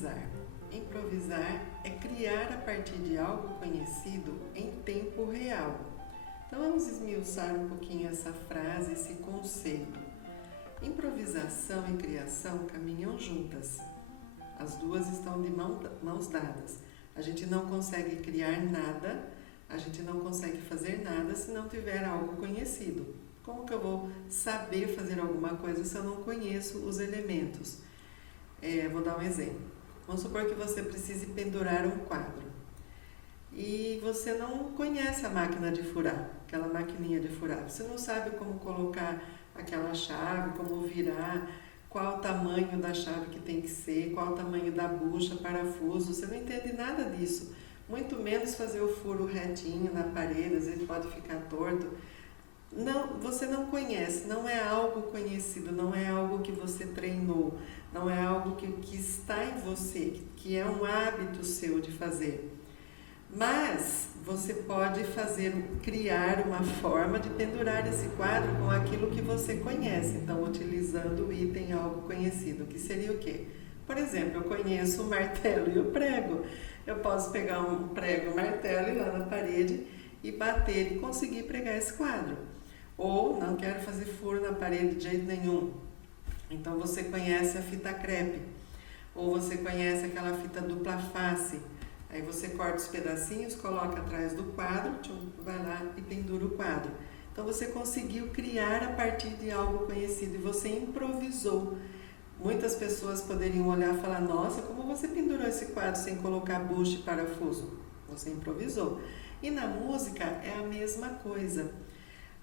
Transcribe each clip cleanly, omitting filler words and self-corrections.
Improvisar. Improvisar é criar a partir de algo conhecido em tempo real. Então vamos esmiuçar um pouquinho essa frase, esse conceito. Improvisação e criação caminham juntas. As duas estão de mãos dadas. A gente não consegue criar nada, a gente não consegue fazer nada se não tiver algo conhecido. Como que eu vou saber fazer alguma coisa se eu não conheço os elementos? Vou dar um exemplo. Vamos supor que você precise pendurar um quadro e você não conhece a máquina de furar, aquela maquininha de furar. Você não sabe como colocar aquela chave, como virar, qual o tamanho da chave que tem que ser, qual o tamanho da bucha, parafuso. Você não entende nada disso, muito menos fazer o furo retinho na parede, às vezes pode ficar torto. Não, você não conhece, não é algo conhecido, não é algo que você treinou, não é algo que está em você, que é um hábito seu de fazer. Mas você pode criar uma forma de pendurar esse quadro com aquilo que você conhece, então utilizando o item algo conhecido, que seria o quê? Por exemplo, eu conheço o martelo e o prego. Eu posso pegar um prego, um martelo, ir lá na parede e bater e conseguir pregar esse quadro. Ou não quero fazer furo na parede de jeito nenhum. Então você conhece a fita crepe, ou você conhece aquela fita dupla face. Aí você corta os pedacinhos, coloca atrás do quadro, vai lá e pendura o quadro. Então você conseguiu criar a partir de algo conhecido e você improvisou. Muitas pessoas poderiam olhar e falar: nossa, como você pendurou esse quadro sem colocar bucha e parafuso? Você improvisou. E na música é a mesma coisa.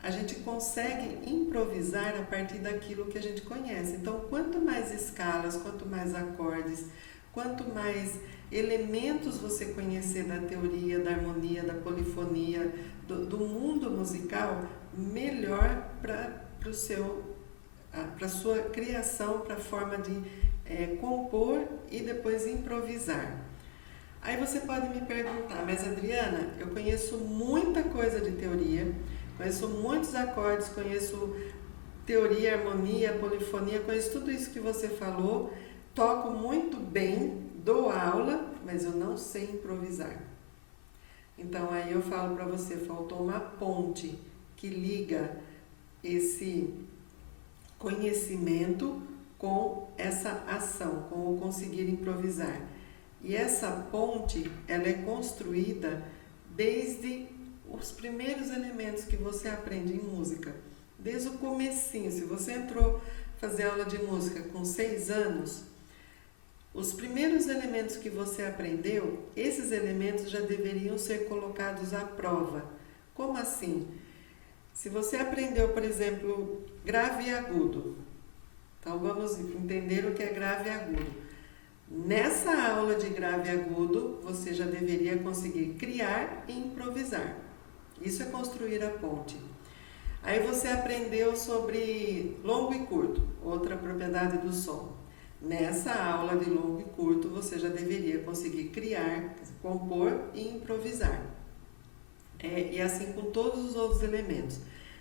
A gente consegue improvisar a partir daquilo que a gente conhece. Então, quanto mais escalas, quanto mais acordes, quanto mais elementos você conhecer da teoria, da harmonia, da polifonia, do mundo musical, melhor para a sua criação, para a forma de compor e depois improvisar. Aí você pode me perguntar: mas Adriana, eu conheço muita coisa de teoria, conheço muitos acordes, conheço teoria, harmonia, polifonia, conheço tudo isso que você falou, toco muito bem, dou aula, mas eu não sei improvisar. Então aí eu falo para você, faltou uma ponte que liga esse conhecimento com essa ação, com o conseguir improvisar. E essa ponte, ela é construída desde os primeiros elementos que você aprende em música, desde o comecinho. Se você entrou fazer aula de música com 6 anos, os primeiros elementos que você aprendeu, esses elementos já deveriam ser colocados à prova. Como assim? Se você aprendeu, por exemplo, grave e agudo, então vamos entender o que é grave e agudo. Nessa aula de grave e agudo, você já deveria conseguir criar e improvisar. Isso é construir a ponte. Aí você aprendeu sobre longo e curto, outra propriedade do som. Nessa aula de longo e curto, você já deveria conseguir criar, compor e improvisar. E assim com todos os outros elementos.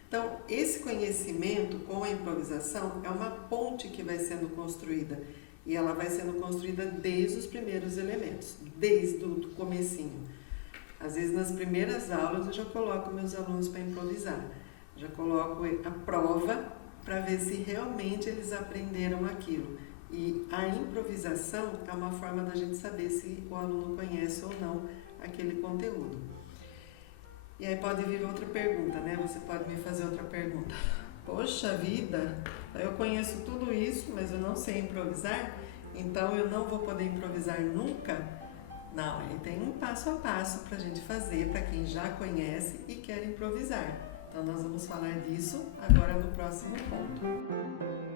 Então, esse conhecimento com a improvisação é uma ponte que vai sendo construída. E ela vai sendo construída desde os primeiros elementos, desde o comecinho. Às vezes, nas primeiras aulas, eu já coloco meus alunos para improvisar. Já coloco a prova para ver se realmente eles aprenderam aquilo. E a improvisação é uma forma da gente saber se o aluno conhece ou não aquele conteúdo. E aí pode vir outra pergunta, né? Você pode me fazer outra pergunta. Poxa vida, eu conheço tudo isso, mas eu não sei improvisar, então eu não vou poder improvisar nunca? Não, ele tem um passo a passo para a gente fazer, para quem já conhece e quer improvisar. Então nós vamos falar disso agora no próximo ponto.